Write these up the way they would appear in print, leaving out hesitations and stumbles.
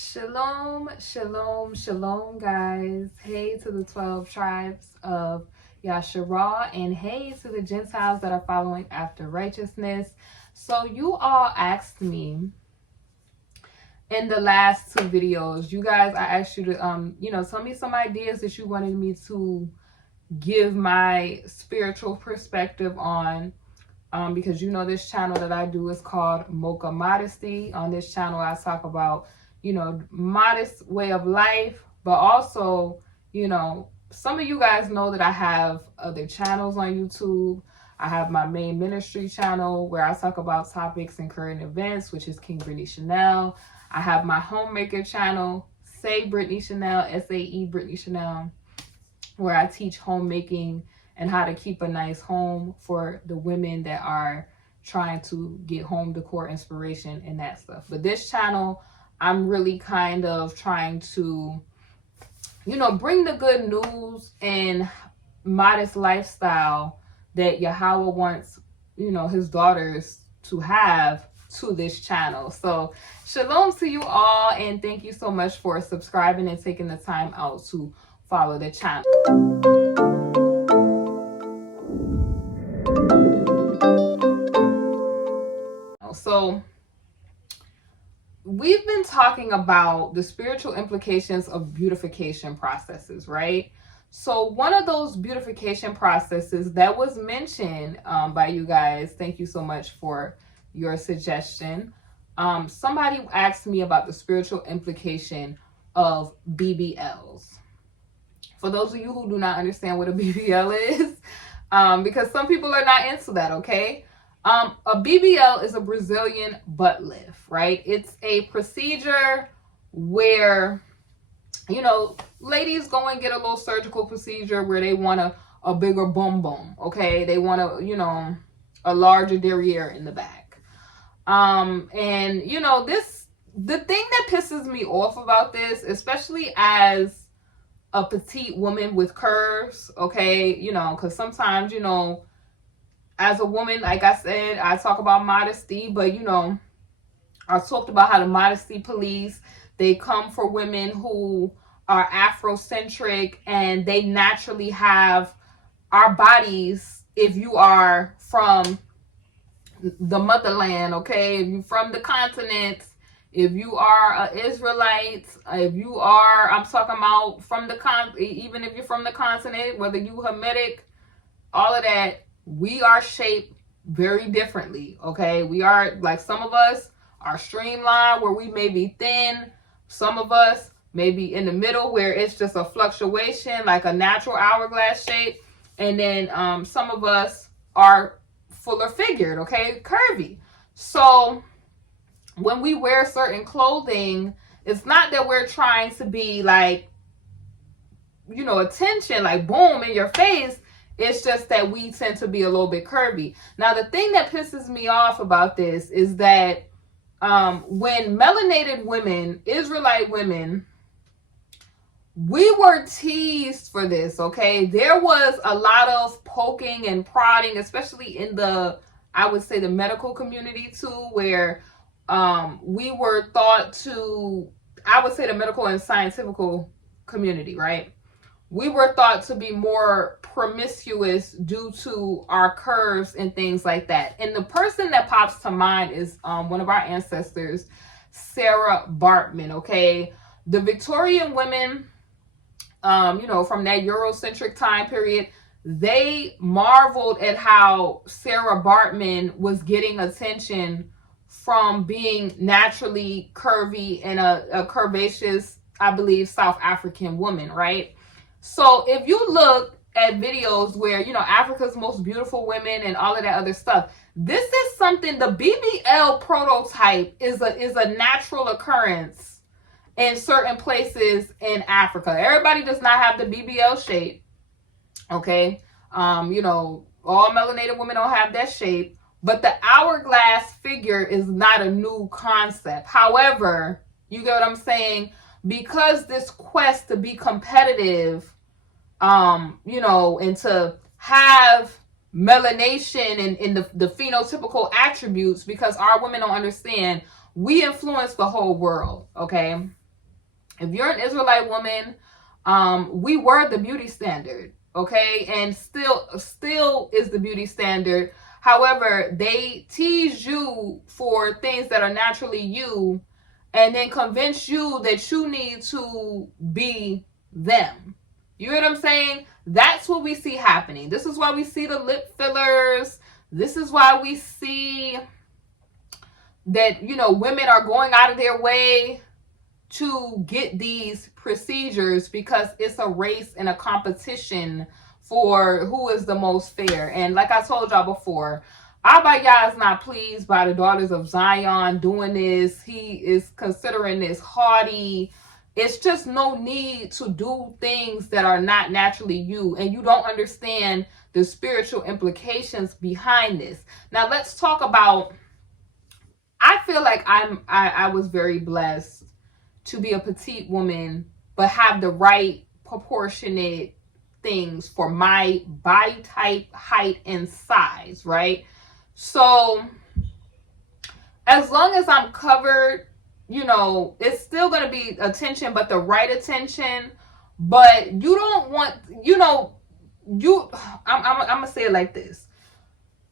Shalom, shalom, shalom, guys. Hey to the 12 tribes of Yasharah, and hey to the Gentiles that are following after righteousness. So you all asked me in the last two videos, you guys, I asked you to, tell me some ideas that you wanted me to give my spiritual perspective on. Because this channel that I do is called Mocha Modesty. On this channel, I talk about modest way of life, but also, some of you guys know that I have other channels on YouTube. I have my main ministry channel where I talk about topics and current events, which is King Brittany Chanel. I have my homemaker channel, Say Brittany Chanel, SAE Brittany Chanel, where I teach homemaking and how to keep a nice home for the women that are trying to get home decor inspiration and that stuff. But this channel, I'm really kind of trying to, bring the good news and modest lifestyle that Yahweh wants, his daughters to have to this channel. So shalom to you all, and thank you so much for subscribing and taking the time out to follow the channel. So we've been talking about the spiritual implications of beautification processes, right? So one of those beautification processes that was mentioned by you guys, thank you so much for your suggestion. Somebody asked me about the spiritual implication of BBLs. For those of you who do not understand what a BBL is, because some people are not into that, okay? A BBL is a Brazilian butt lift, right? It's a procedure where, ladies go and get a little surgical procedure where they want a bigger bum bum, okay? They want a larger derriere in the back. And, the thing that pisses me off about this, especially as a petite woman with curves, okay, because sometimes, as a woman, like I said, I talk about modesty, but I talked about how the modesty police, they come for women who are Afrocentric and they naturally have our bodies. If you are from the motherland, okay, if you're from the continent, if you are an Israelite, if you are, I'm talking about from even if you're from the continent, whether you Hamitic, all of that, we are shaped very differently, okay? We are, like, some of us are streamlined where we may be thin. Some of us may be in the middle where it's just a fluctuation, like a natural hourglass shape. And then some of us are fuller figured, okay? Curvy. So when we wear certain clothing, it's not that we're trying to be like, attention, like boom in your face. It's just that we tend to be a little bit curvy. Now, the thing that pisses me off about this is that when melanated women, Israelite women, we were teased for this, okay? There was a lot of poking and prodding, especially in I would say the medical community too, where we were thought to, I would say the medical and scientific community, right? We were thought to be more promiscuous due to our curves and things like that. And the person that pops to mind is one of our ancestors, Sarah Bartman, okay? The Victorian women, from that Eurocentric time period, they marveled at how Sarah Bartman was getting attention from being naturally curvy and a curvaceous, I believe, South African woman, right? So if you look at videos where, Africa's most beautiful women and all of that other stuff, this is something, the BBL prototype is a natural occurrence in certain places in Africa. Everybody does not have the BBL shape, okay? All melanated women don't have that shape, but the hourglass figure is not a new concept. However, you get what I'm saying? Because this quest to be competitive, and to have melanation and the phenotypical attributes, because our women don't understand, we influence the whole world, okay? If you're an Israelite woman, we were the beauty standard, okay, and still is the beauty standard. However, they tease you for things that are naturally you, and then convince you that you need to be them. You know what I'm saying? That's what we see happening. This is why we see the lip fillers. This is why we see that, you know, women are going out of their way to get these procedures, because it's a race and a competition for who is the most fair. And like I told y'all before, Abaya is not pleased by the daughters of Zion doing this. He is considering this haughty. It's just no need to do things that are not naturally you, and you don't understand the spiritual implications behind this. Now let's talk about, I feel like I was very blessed to be a petite woman, but have the right proportionate things for my body type, height, and size, right? So as long as I'm covered, you know, it's still going to be attention, but the right attention. But you don't want, you know, I'm going to say it like this.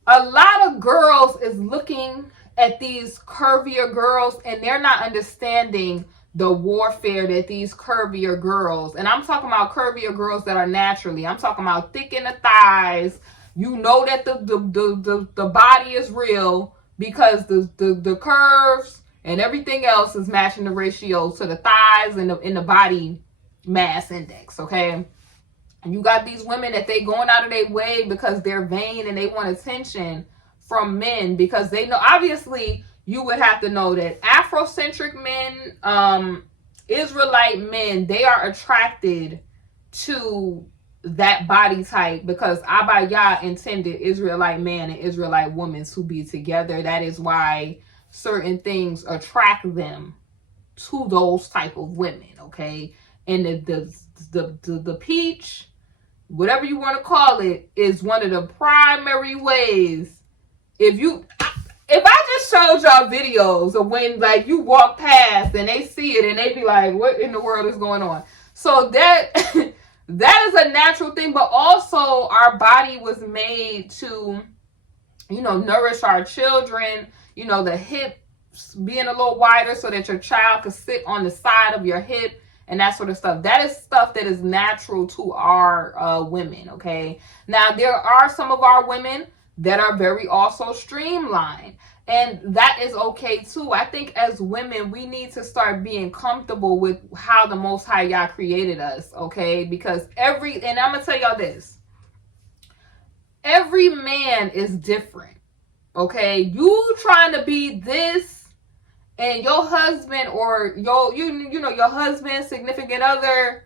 A lot of girls is looking at these curvier girls, and they're not understanding the warfare that these curvier girls, and I'm talking about curvier girls that are naturally, I'm talking about thick in the thighs. You know that the body is real, because the curves and everything else is matching the ratio to the thighs and the body mass index, okay? And you got these women that they going out of their way because they're vain and they want attention from men, because they know, obviously, you would have to know that Afrocentric men, Israelite men, they are attracted to that body type, because Abaya intended Israelite man and Israelite woman to be together. That is why certain things attract them to those type of women, okay? And the peach, whatever you want to call it, is one of the primary ways. If I just showed y'all videos of when, like, you walk past and they see it and they be like, what in the world is going on? So that that is a natural thing, but also our body was made to, you know, nourish our children, you know, the hips being a little wider so that your child could sit on the side of your hip and that sort of stuff. That is stuff that is natural to our women, okay? Now, there are some of our women that are very also streamlined, and that is okay too. I think as women, we need to start being comfortable with how the Most High Yah created us, okay? Because and I'm gonna tell y'all this, every man is different, okay? You trying to be this, and your husband or your husband, significant other,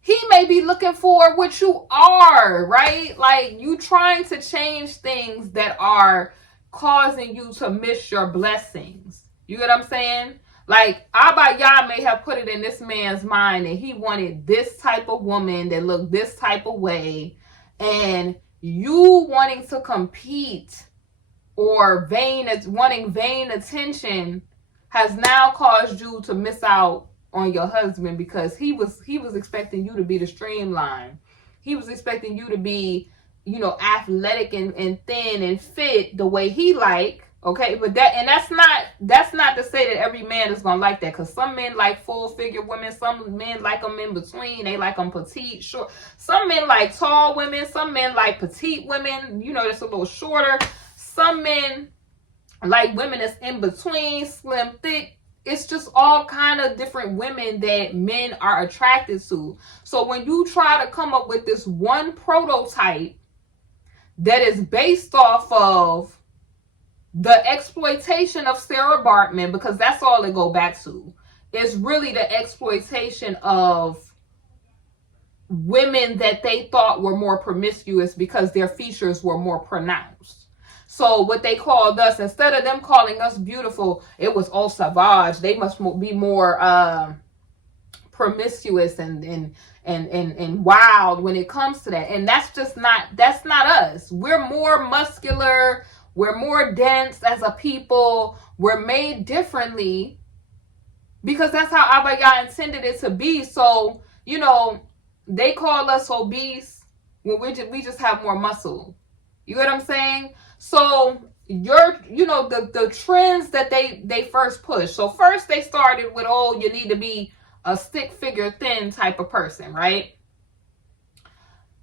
he may be looking for what you are, right? Like, you trying to change things that are causing you to miss your blessings. You get what I'm saying? Like, Abaya may have put it in this man's mind that he wanted this type of woman that looked this type of way, and you wanting to compete or wanting vain attention has now caused you to miss out on your husband, because he was expecting you to be the streamline. He was expecting you to be, you know, athletic and thin and fit the way he like, okay? But that's not to say that every man is gonna like that, because some men like full figure women, some men like them in between, they like them petite, short. Some men like tall women, some men like petite women, you know, that's a little shorter. Some men like women that's in between, slim, thick. It's just all kind of different women that men are attracted to. So when you try to come up with this one prototype that is based off of the exploitation of Sarah Bartman, because that's all it go back to, it's really the exploitation of women that they thought were more promiscuous because their features were more pronounced. So what they called us, instead of them calling us beautiful, it was oh savage. They must be more promiscuous and wild when it comes to that. And that's not us. We're more muscular. We're more dense as a people. We're made differently. because that's how Abaya intended it to be. So, you know, they call us obese when we just have more muscle. You know what I'm saying? So the trends that they first pushed. So first they started with, oh, you need to be a stick figure thin type of person, right?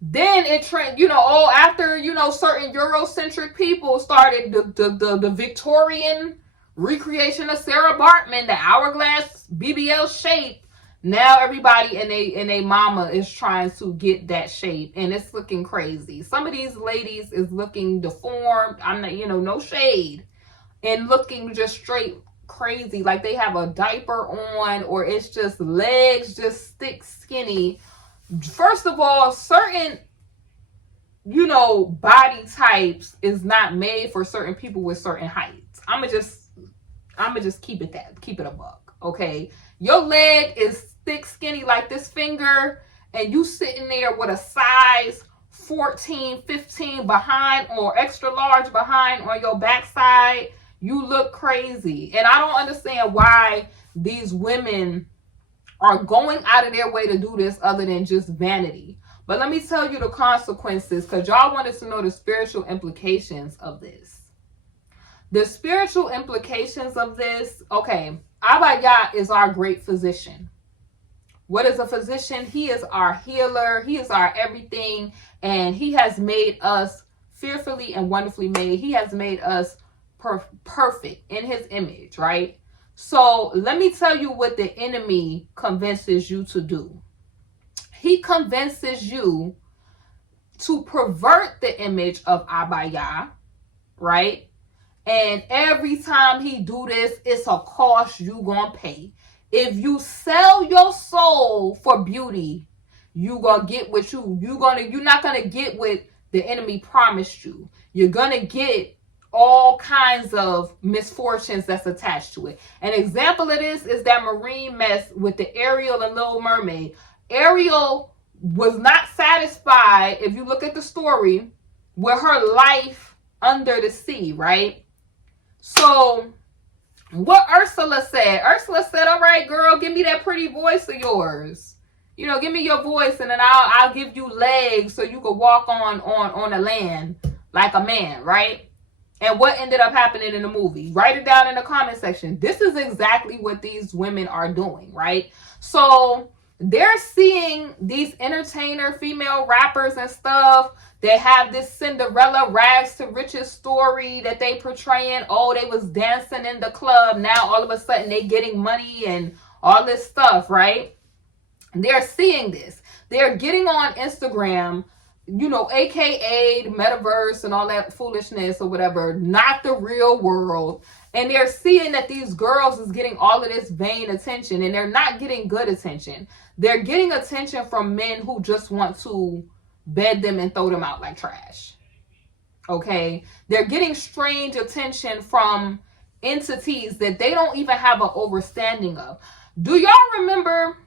Then it trend, after certain Eurocentric people started the Victorian recreation of Sarah Bartman, the hourglass BBL shape. Now everybody and they mama is trying to get that shape, and it's looking crazy. Some of these ladies is looking deformed. I'm not, no shade, and looking just straight crazy, like they have a diaper on, or it's just legs just thick skinny. First of all, certain body types is not made for certain people with certain heights. I'ma just keep it a buck, okay? Your leg is thick skinny like this finger, and you sitting there with a size 14, 15 behind, or extra large behind on your backside, you look crazy. And I don't understand why these women are going out of their way to do this other than just vanity. But let me tell you the consequences, because y'all wanted to know the spiritual implications of this. The spiritual implications of this, okay, Abaya is our great physician. What is a physician? He is our healer. He is our everything. And he has made us fearfully and wonderfully made. He has made us perfect in his image, right? So let me tell you what the enemy convinces you to do. He convinces you to pervert the image of Abaya, right? And every time he do this, it's a cost you gonna pay. If you sell your soul for beauty, you gonna get what you're not gonna get what the enemy promised you. You're gonna get all kinds of misfortunes that's attached to it. An example of this is that marine mess with the Ariel and Little Mermaid. Ariel was not satisfied, if you look at the story, with her life under the sea, right? So what Ursula said, all right, girl, give me that pretty voice of yours. Give me your voice, and then I'll give you legs so you can walk on the land like a man, right? And what ended up happening in the movie? Write it down in the comment section. This is exactly what these women are doing, right? So they're seeing these entertainer female rappers and stuff. They have this Cinderella rags to riches story that they portraying. Oh, they was dancing in the club. Now all of a sudden they getting money and all this stuff, right? They're seeing this. They're getting on Instagram, aka the metaverse and all that foolishness or whatever, not the real world. And they're seeing that these girls is getting all of this vain attention, and they're not getting good attention. They're getting attention from men who just want to bed them and throw them out like trash. Okay? They're getting strange attention from entities that they don't even have an understanding of. Do y'all remember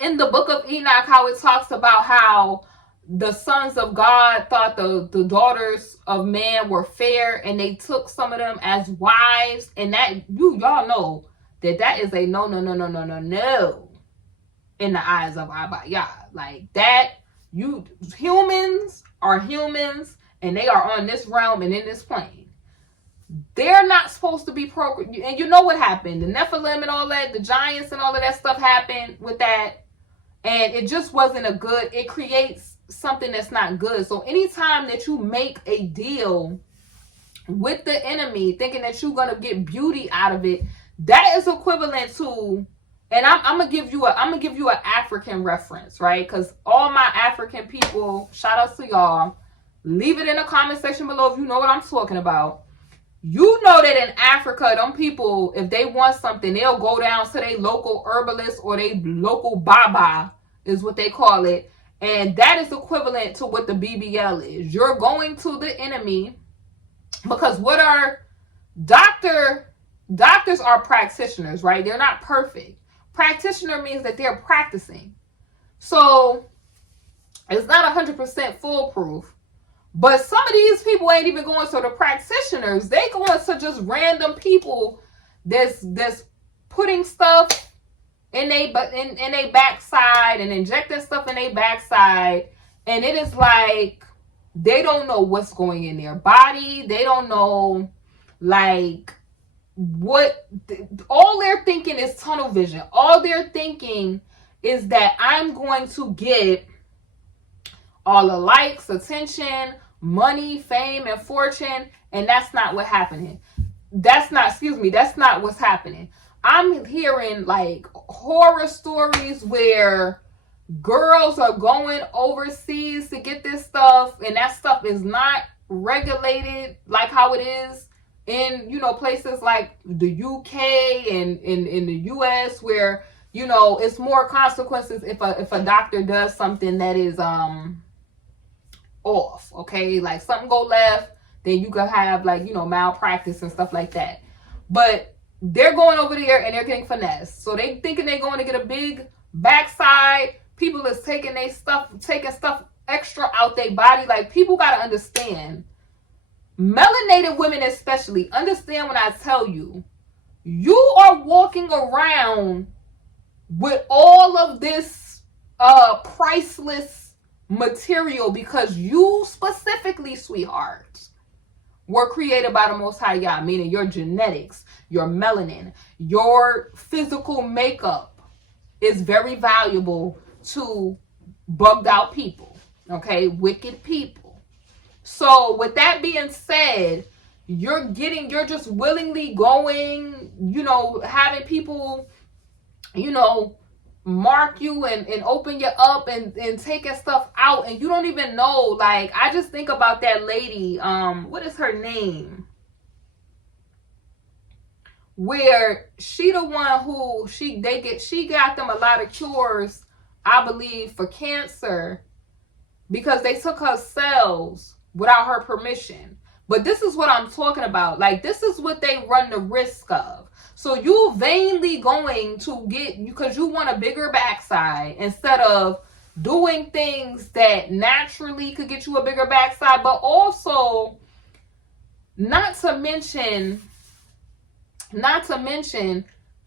in the book of Enoch how it talks about how the sons of God thought the daughters of man were fair, and they took some of them as wives, and that y'all know that is a no in the eyes of Abaya. Like that, humans are humans, and they are on this realm and in this plane. They're not supposed to be programmed. And you know what happened? The Nephilim and all that, the giants and all of that stuff happened with that, and it just wasn't it creates something that's not good. So anytime that you make a deal with the enemy thinking that you're gonna get beauty out of it, that is equivalent to, and I'm gonna give you an African reference, right? Because all my African people, shout outs to y'all, leave it in the comment section below if you know what I'm talking about. You know that in Africa, them people, if they want something, they'll go down to their local herbalist or their local baba, is what they call it. And that is equivalent to what the BBL is. You're going to the enemy, because what are doctors are practitioners, right? They're not perfect. Practitioner means that they're practicing. So it's not 100% foolproof. But some of these people ain't even going to the practitioners. They going to just random people that's putting stuff in they backside and injecting stuff in their backside, and it is like they don't know what's going in their body. They don't know like what all they're thinking is tunnel vision. All they're thinking is that I'm going to get all the likes, attention, money, fame, and fortune, and that's not what's happening. That's not what's happening. I'm hearing like horror stories where girls are going overseas to get this stuff, and that stuff is not regulated like how it is in, you know, places like the UK and in the US, where, you know, it's more consequences if a doctor does something that is off, okay? Like something go left, then you could have like, you know, malpractice and stuff like that. But they're going over there and they're getting finessed. So they thinking they're going to get a big backside. People is taking stuff extra out their body. Like, people got to understand, melanated women especially, understand when I tell you, you are walking around with all of this priceless material because you specifically, sweetheart, were created by the Most High Yah, meaning your genetics, your melanin, your physical makeup is very valuable to bugged out people, okay? Wicked people. So with that being said, you're just willingly going, you know, having people, you know, mark you and open you up and taking stuff out, and you don't even know. Like, I just think about that lady, what is her name? Where she the one who she got them a lot of cures, I believe, for cancer because they took her cells without her permission. But this is what I'm talking about. Like, this is what they run the risk of. So you vainly going to get, because you want a bigger backside instead of doing things that naturally could get you a bigger backside, but also not to mention,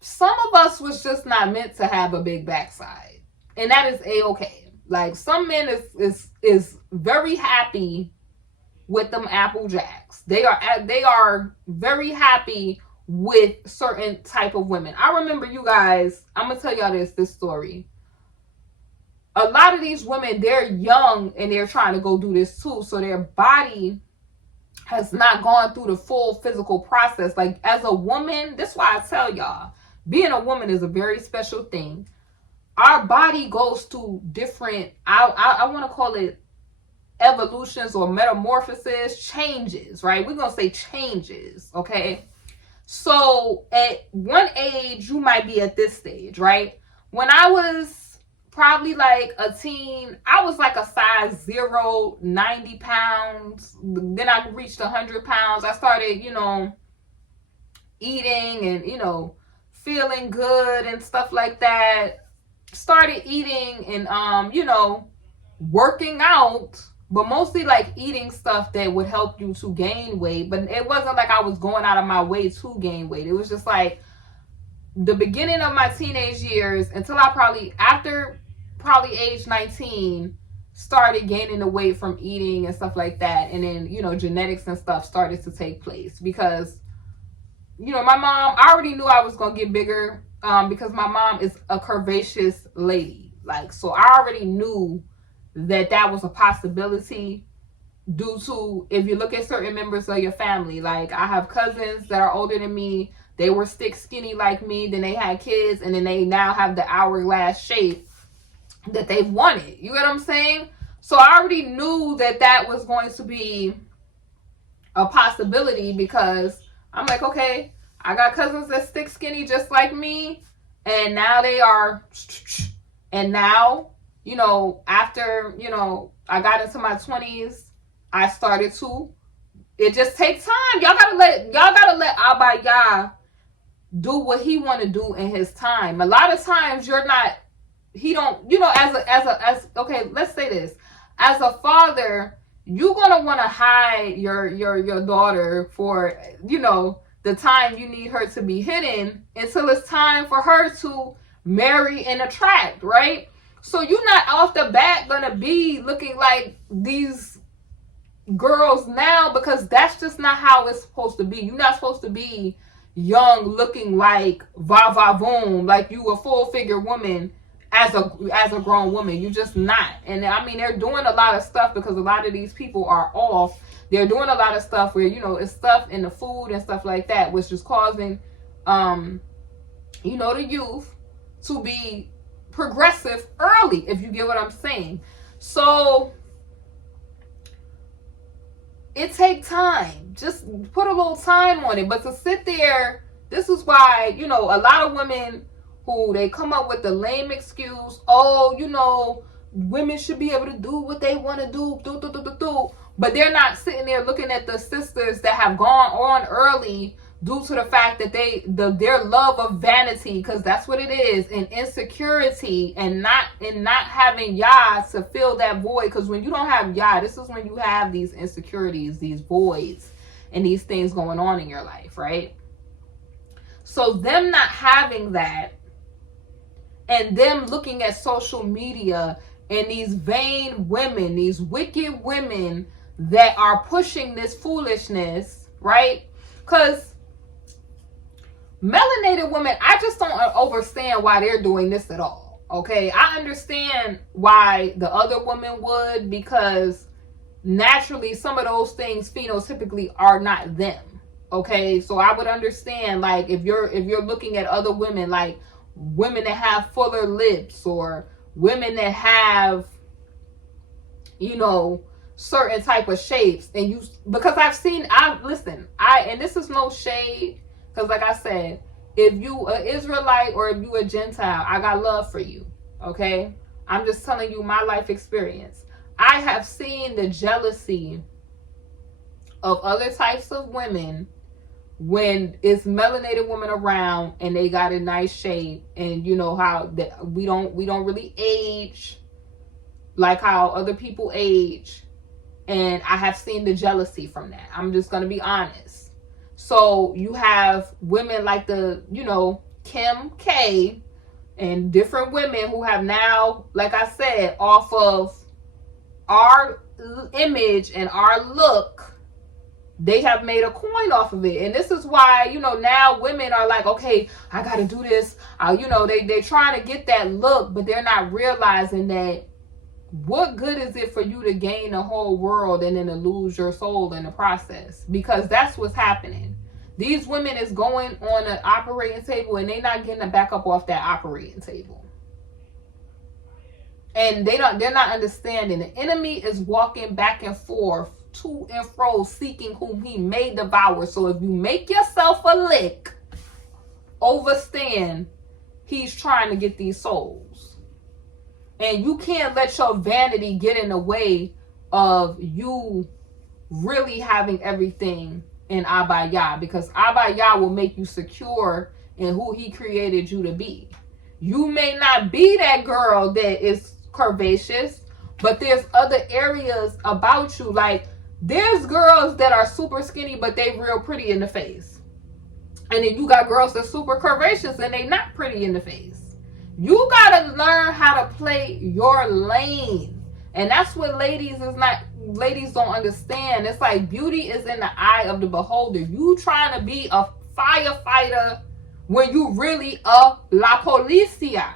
some of us was just not meant to have a big backside, and that is a-okay. Like, some men is very happy with them Apple Jacks. They are very happy with certain type of women. I remember, you guys, I'm gonna tell y'all this story. A lot of these women, they're young and they're trying to go do this too, so their body has not gone through the full physical process. Like, as a woman, that's why I tell y'all, being a woman is a very special thing. Our body goes through different, I want to call it evolutions or metamorphosis, changes, right? We're gonna say changes, okay? So at one age, you might be at this stage, right? When I was probably like a teen, I was like a size 0, 90 pounds. Then I reached 100 pounds. I started, you know, eating and, you know, feeling good and stuff like that. Started eating and, you know, working out, but mostly like eating stuff that would help you to gain weight. But it wasn't like I was going out of my way to gain weight. It was just like the beginning of my teenage years until I after age 19, started gaining the weight from eating and stuff like that. And then, you know, genetics and stuff started to take place because, you know, my mom, I already knew I was going to get bigger because my mom is a curvaceous lady. Like, so I already knew that was a possibility due to, if you look at certain members of your family, like I have cousins that are older than me. They were stick skinny like me. Then they had kids, and then they now have the hourglass shape that they wanted. You get what I'm saying? So I already knew that was going to be a possibility because I'm like, okay, I got cousins that stick skinny just like me, and now they are, and now, you know, after, you know, I got into my 20s, I started to, it just takes time. Y'all gotta let Abba Yah do what he want to do in his time. A lot of times he don't, you know, as okay, let's say this. As a father, you're gonna want to hide your daughter for, you know, the time you need her to be hidden until it's time for her to marry and attract, right? So you're not off the bat gonna be looking like these girls now, because that's just not how it's supposed to be. You're not supposed to be young looking like va va voom, like you a full figure woman as a grown woman. You're just not. And I mean, they're doing a lot of stuff because a lot of these people are off. They're doing a lot of stuff where, you know, it's stuff in the food and stuff like that, which is causing you know, the youth to be progressive early, if you get what I'm saying. So it takes time. Just put a little time on it. But to sit there, this is why, you know, a lot of women who they come up with the lame excuse, oh, you know, women should be able to do what they want to do, but they're not sitting there looking at the sisters that have gone on early due to the fact that their love of vanity, because that's what it is, and insecurity, and not having Yah to fill that void. Because when you don't have Yah, this is when you have these insecurities, these voids, and these things going on in your life, right? So them not having that, and them looking at social media and these vain women, these wicked women that are pushing this foolishness, right? Because melanated women, I just don't understand why they're doing this at all. Okay, I understand why the other women would, because naturally some of those things phenotypically are not them. Okay, so I would understand, like, if you're looking at other women, like women that have fuller lips, or women that have, you know, certain type of shapes, and you, because and this is no shade, because like I said, if you an Israelite or if you a Gentile, I got love for you, okay? I'm just telling you my life experience. I have seen the jealousy of other types of women when it's melanated women around and they got a nice shape, and you know how that we don't really age like how other people age, and I have seen the jealousy from that. I'm just gonna be honest. So you have women like the, you know, Kim K and different women who have now, like I said, off of our image and our look, they have made a coin off of it. And this is why, you know, now women are like, okay, I got to do this. You know, they're trying to get that look, but they're not realizing that what good is it for you to gain the whole world and then to lose your soul in the process? Because that's what's happening. These women is going on an operating table and they're not getting it back up off that operating table. And they're not understanding. The enemy is walking back and forth, to and fro, seeking whom he may devour. So if you make yourself a lick, overstand, he's trying to get these souls. And you can't let your vanity get in the way of you really having everything in Abba Yah, because Abba Yah will make you secure in who he created you to be. You may not be that girl that is curvaceous, but there's other areas about you. Like, there's girls that are super skinny, but they real pretty in the face. And then you got girls that's super curvaceous and they not pretty in the face. You gotta learn how to play your lane. And that's what ladies don't understand. It's like beauty is in the eye of the beholder. You trying to be a firefighter when you really a la policia.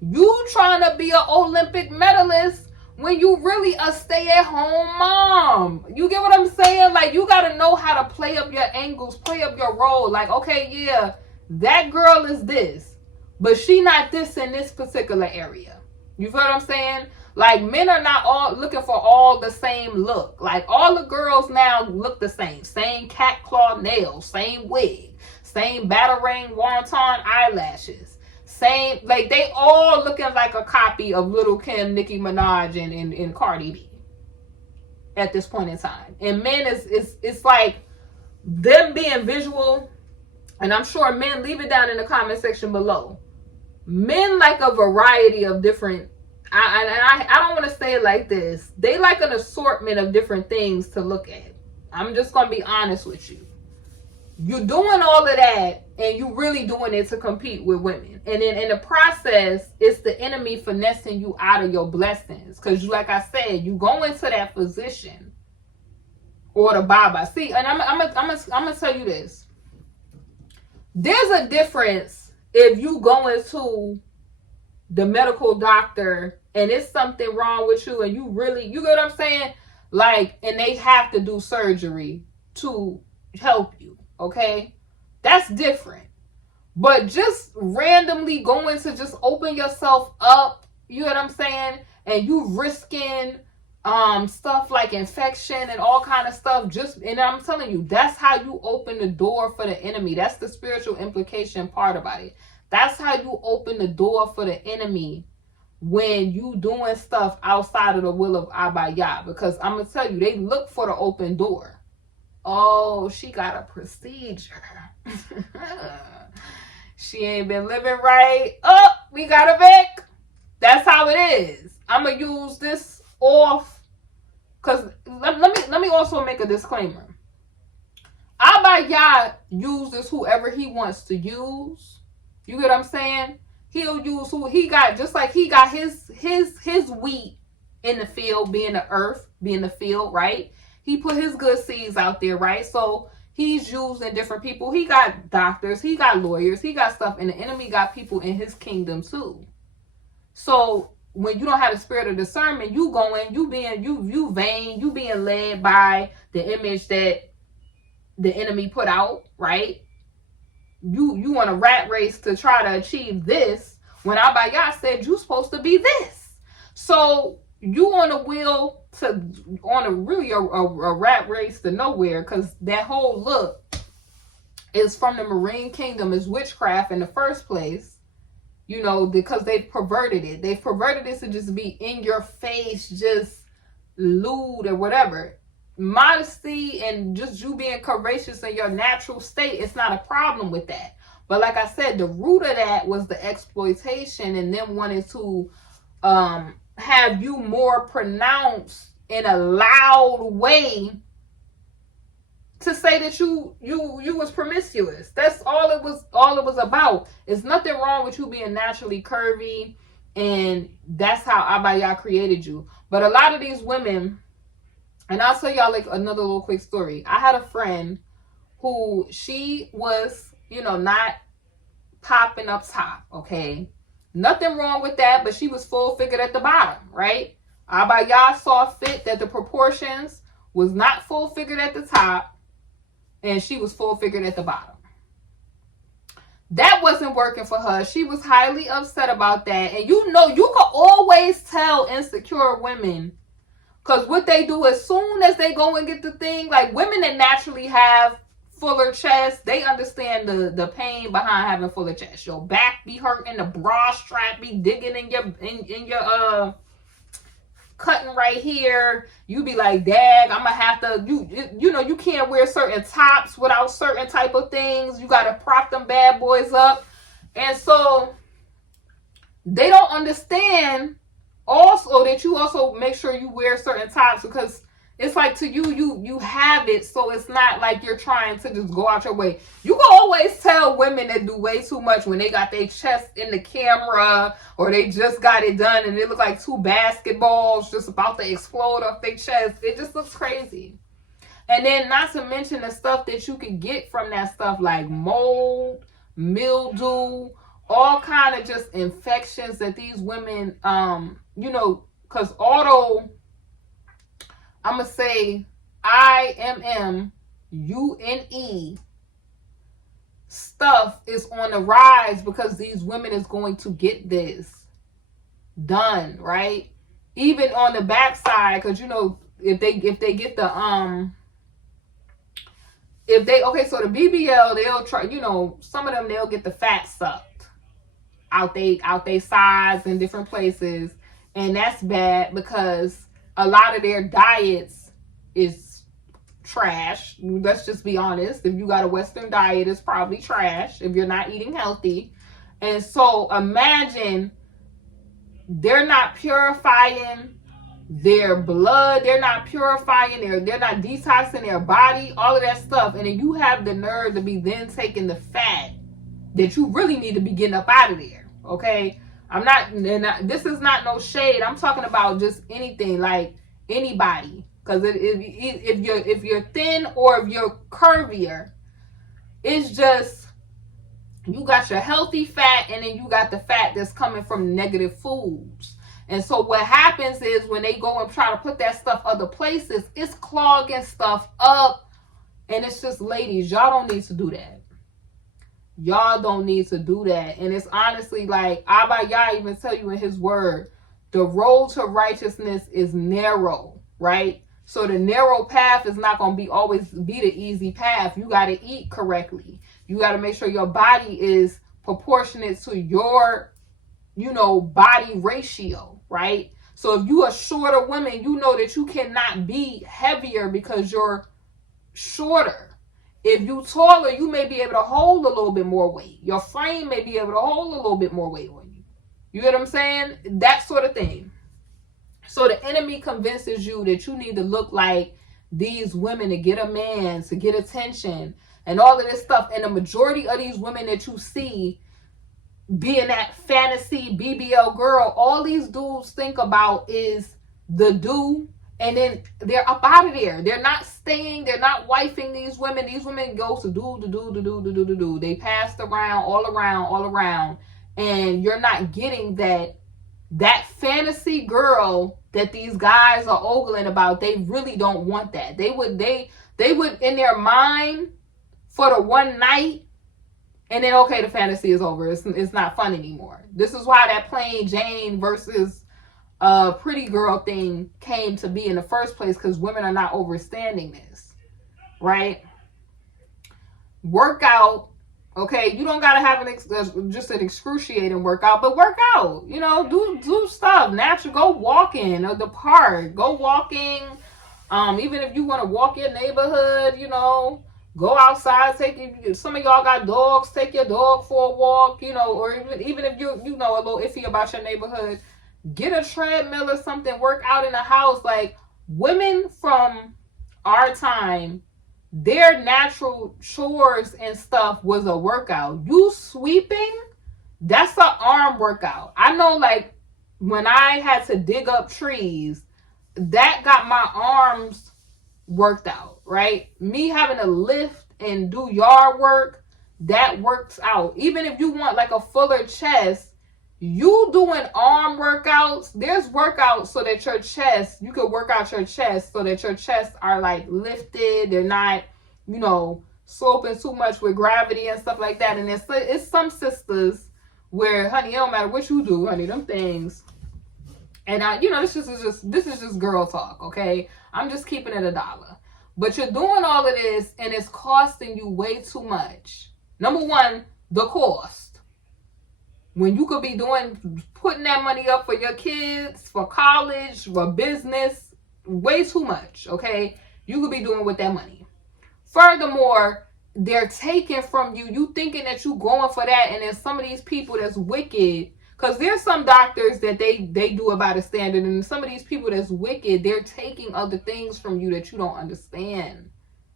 You trying to be an Olympic medalist when you really a stay-at-home mom. You get what I'm saying? Like, you got to know how to play up your angles, play up your role. Like, okay, yeah, that girl is this, but she not this in this particular area. You feel what I'm saying? Like, men are not all looking for all the same look. Like, all the girls now look the same. Same cat claw nails, same wig, same Batarang wonton eyelashes. Same, like, they all looking like a copy of Little Kim, Nicki Minaj, and Cardi B at this point in time. And men it's like them being visual, and I'm sure men, leave it down in the comment section below. Men like a variety of different, I don't want to say it like this. They like an assortment of different things to look at. I'm just going to be honest with you. you're doing all of that and you really doing it to compete with women. And then in the process, it's the enemy finessing you out of your blessings. Because you, like I said, you go into that physician or the Baba. See, and I'm gonna tell you this. There's a difference if you go into the medical doctor and it's something wrong with you and you really, you get what I'm saying? Like, and they have to do surgery to help you. Okay, that's different. But just randomly going to just open yourself up, you know what I'm saying? And you risking stuff like infection and all kind of stuff. Just, and I'm telling you, that's how you open the door for the enemy. That's the spiritual implication part about it. That's how you open the door for the enemy when you doing stuff outside of the will of Abba Yah. Because I'm gonna tell you, they look for the open door. Oh, she got a procedure. She ain't been living right. Oh, we got her back. That's how it is. I'm going to use this off. Because let me also make a disclaimer. Abba Yah uses whoever he wants to use. You get what I'm saying? He'll use who he got, just like he got his wheat in the field, being the earth, being the field, right? He put his good seeds out there, right? So he's using different people. He got doctors, he got lawyers, he got stuff, and the enemy got people in his kingdom too. So when you don't have the spirit of discernment, you going, you vain, you being led by the image that the enemy put out, right? You on a rat race to try to achieve this when Abba Yah said you're supposed to be this. So you on a wheel to, on a really a rat race to nowhere, because that whole look is from the marine kingdom, is witchcraft in the first place, you know, because they've perverted it. They've perverted it to just be in your face, just lewd or whatever. Modesty and just you being courageous in your natural state, it's not a problem with that. But like I said, the root of that was the exploitation and them wanting to have you more pronounced in a loud way to say that you was promiscuous. That's all it was about. It's nothing wrong with you being naturally curvy, and that's how Abba Yah created you. But a lot of these women, and I'll tell y'all like another little quick story. I had a friend who, she was, you know, not popping up top, okay? Nothing wrong with that, but she was full figured at the bottom, right? Abba Yah saw fit that the proportions was not full figured at the top, and she was full figured at the bottom. That wasn't working for her. She was highly upset about that. And you know, you can always tell insecure women, because what they do as soon as they go and get the thing, like women that naturally have fuller chest, they understand the pain behind having fuller chest. Your back be hurting, the bra strap be digging in your cutting right here. You be like, dag, I'm gonna have to, you know, you can't wear certain tops without certain type of things. You gotta prop them bad boys up. And so they don't understand also that you also make sure you wear certain tops, because it's like to you have it, so it's not like you're trying to just go out your way. You can always tell women that do way too much when they got their chest in the camera, or they just got it done and it look like two basketballs just about to explode off their chest. It just looks crazy. And then not to mention the stuff that you can get from that stuff, like mold, mildew, all kind of just infections that these women, you know, because I'm going to say IMMUNE stuff is on the rise, because these women is going to get this done, right? Even on the backside, because, you know, if they get the, so the BBL, they'll try, you know, some of them, they'll get the fat sucked out they sides in different places. And that's bad, because a lot of their diets is trash. Let's just be honest. If you got a Western diet, it's probably trash if you're not eating healthy. And so imagine they're not purifying their blood, they're not purifying, they're not detoxing their body, all of that stuff. And then you have the nerve to be then taking the fat that you really need to be getting up out of there. Okay, this is not no shade. I'm talking about just anything, like anybody. Because if you're thin or if you're curvier, it's just, you got your healthy fat and then you got the fat that's coming from negative foods. And so what happens is when they go and try to put that stuff other places, it's clogging stuff up. And it's just, ladies, y'all don't need to do that. Y'all don't need to do that. And it's honestly like, Abba Yah even tell you in his word, the road to righteousness is narrow, right? So the narrow path is not going to always be the easy path. You got to eat correctly. You got to make sure your body is proportionate to your, body ratio, right? So if you are shorter woman, you know that you cannot be heavier because you're shorter. If you taller, you may be able to hold a little bit more weight. Your frame may be able to hold a little bit more weight on you. You get what I'm saying? That sort of thing. So the enemy convinces you that you need to look like these women to get a man, to get attention, and all of this stuff. And the majority of these women that you see being that fantasy BBL girl, all these dudes think about is the do, and then they're up out of there. They're not staying. They're not wifing these women. These women go to do. They passed around, all around. And you're not getting that fantasy girl that these guys are ogling about. They really don't want that. They would in their mind for the one night, and then okay, the fantasy is over. It's not fun anymore. This is why that plain Jane versus pretty girl thing came to be in the first place, because women are not understanding this, right? Workout. Okay, you don't gotta have just an excruciating workout, but work out. Do stuff natural. Go walking or the park. Go walking. Even if you want to walk your neighborhood, go outside. Some of y'all got dogs. Take your dog for a walk. Or even if you a little iffy about your neighborhood, get a treadmill or something. Work out in the house. Like, women from our time, their natural chores and stuff was a workout. You sweeping, that's an arm workout. I know, like, when I had to dig up trees, that got my arms worked out, right? Me having to lift and do yard work, that works out. Even if you want like a fuller chest, you doing arm workouts, there's workouts so that you could work out your chest so that your chests are like lifted. They're not, sloping too much with gravity and stuff like that. And it's some sisters where, honey, it don't matter what you do, honey, them things. And this is just girl talk, okay? I'm just keeping it $1. But you're doing all of this and it's costing you way too much. Number one, the cost. When you could be putting that money up for your kids, for college, for business, way too much, okay? You could be doing with that money. Furthermore, they're taking from you. You thinking that you going for that, and then some of these people that's wicked, because there's some doctors that they do about a standard, and some of these people that's wicked, they're taking other things from you that you don't understand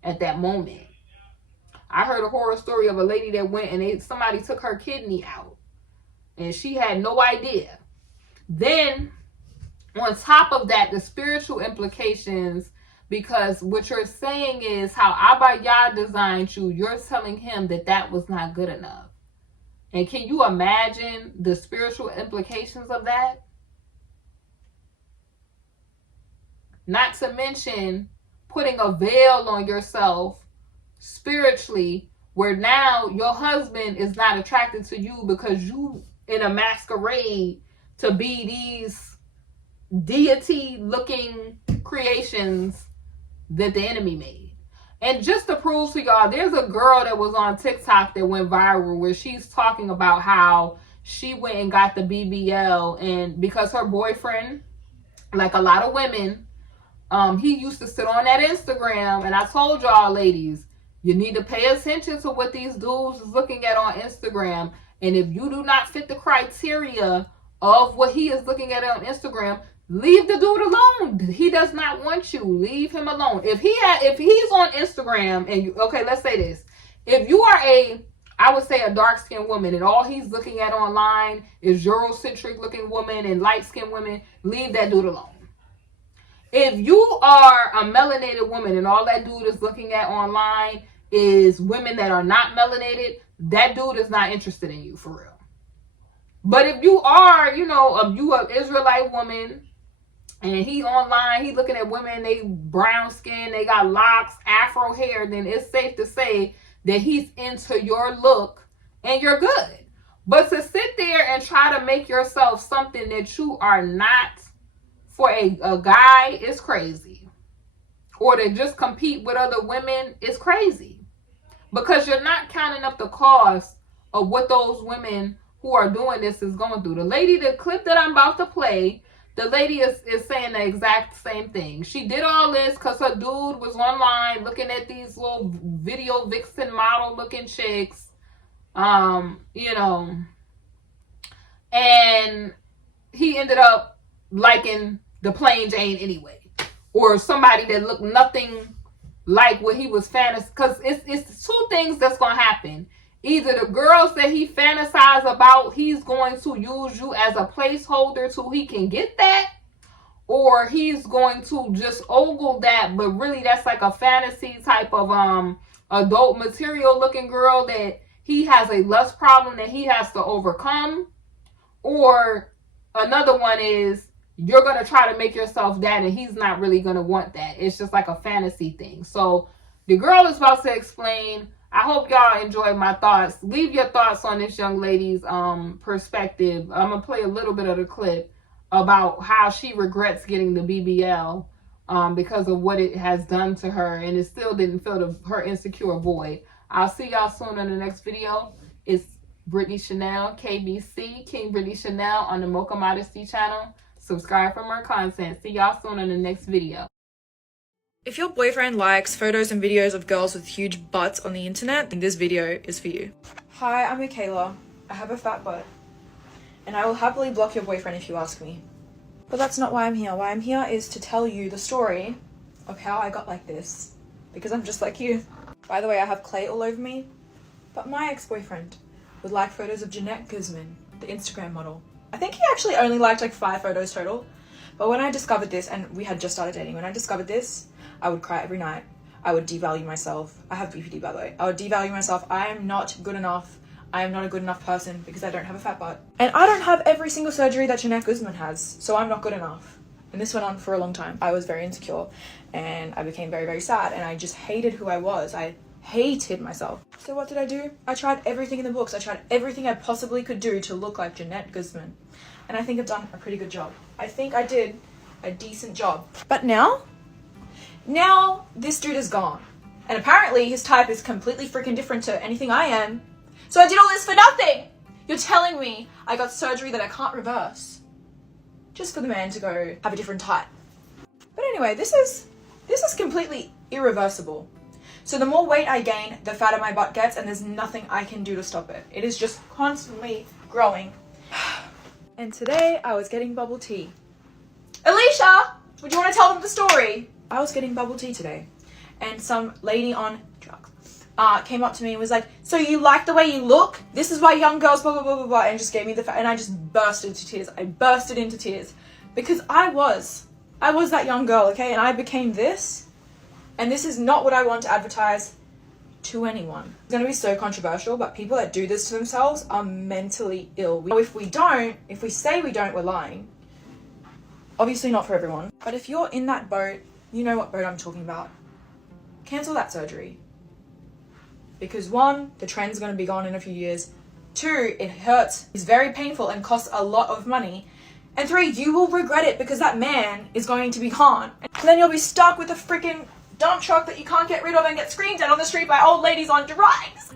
at that moment. I heard a horror story of a lady that went and somebody took her kidney out, and she had no idea. Then, on top of that, the spiritual implications, because what you're saying is how Abba Yah designed you, you're telling him that was not good enough. And can you imagine the spiritual implications of that? Not to mention putting a veil on yourself spiritually, where now your husband is not attracted to you because you in a masquerade to be these deity-looking creations that the enemy made. And just to prove to y'all, there's a girl that was on TikTok that went viral where she's talking about how she went and got the BBL, and because her boyfriend, like a lot of women, he used to sit on that Instagram. And I told y'all, ladies, you need to pay attention to what these dudes is looking at on Instagram. And if you do not fit the criteria of what he is looking at on Instagram, leave the dude alone. He does not want you. Leave him alone. If he's on Instagram and you, okay, let's say this. If you are I would say a dark-skinned woman and all he's looking at online is Eurocentric looking women and light-skinned women, leave that dude alone. If you are a melanated woman and all that dude is looking at online is women that are not melanated, that dude is not interested in you for real. But if you are, you an Israelite woman and he online, he looking at women, they brown skin, they got locks, afro hair, then it's safe to say that he's into your look and you're good. But to sit there and try to make yourself something that you are not for a guy is crazy. Or to just compete with other women is crazy. Because you're not counting up the cost of what those women who are doing this is going through. The clip that I'm about to play, the lady is saying the exact same thing. She did all this because her dude was online looking at these little video vixen model looking chicks. And he ended up liking the plain Jane anyway. Or somebody that looked nothing like what he was fantasizing. Because it's two things that's going to happen. Either the girls that he fantasized about, he's going to use you as a placeholder till he can get that. Or he's going to just ogle that, but really that's like a fantasy type of adult material looking girl that he has a lust problem that he has to overcome. Or another one is you're going to try to make yourself that and he's not really going to want that. It's just like a fantasy thing. So the girl is about to explain. I hope y'all enjoyed my thoughts. Leave your thoughts on this young lady's perspective. I'm going to play a little bit of the clip about how she regrets getting the BBL because of what it has done to her. And it still didn't fill her insecure void. I'll see y'all soon in the next video. It's Brittany Chanel, KBC, King Brittany Chanel on the Mocha Modesty channel. Subscribe for more content. See y'all soon in the next video. If your boyfriend likes photos and videos of girls with huge butts on the internet, then this video is for you. Hi, I'm Michaela. I have a fat butt. And I will happily block your boyfriend if you ask me. But that's not why I'm here. Why I'm here is to tell you the story of how I got like this. Because I'm just like you. By the way, I have clay all over me. But my ex-boyfriend would like photos of Jeanette Guzman, the Instagram model. I think he actually only liked like 5 photos total. But when I discovered this, and we had just started dating, when I discovered this, I would cry every night. I would devalue myself. I have BPD, by the way. I would devalue myself. I am not good enough. I am not a good enough person because I don't have a fat butt. And I don't have every single surgery that Jeanette Guzman has, so I'm not good enough. And this went on for a long time. I was very insecure and I became very, very sad and I just hated who I was. I hated myself. So what did I do? I tried everything in the books. I tried everything I possibly could do to look like Jeanette Guzman. And I think I've done a pretty good job. I think I did a decent job. But now this dude is gone. And apparently his type is completely freaking different to anything I am. So I did all this for nothing. You're telling me I got surgery that I can't reverse just for the man to go have a different type. But anyway, this is completely irreversible. So the more weight I gain, the fatter my butt gets, and there's nothing I can do to stop it. It is just constantly growing. And today I was getting bubble tea. Alicia, would you want to tell them the story? I was getting bubble tea today, and some lady on drugs came up to me and was like, so you like the way you look? This is why young girls blah blah blah blah blah, and just gave me and I just burst into tears. I bursted into tears because I was that young girl, okay, and I became this, and this is not what I want to advertise to anyone. It's going to be so controversial, but people that do this to themselves are mentally ill. If we say we don't, we're lying. Obviously not for everyone, but if you're in that boat, you know what boat I'm talking about. Cancel that surgery. Because 1, the trend's going to be gone in a few years. 2, it hurts, it's very painful and costs a lot of money. And 3, you will regret it because that man is going to be gone. And then you'll be stuck with a freaking dump truck that you can't get rid of and get screamed at on the street by old ladies on drugs.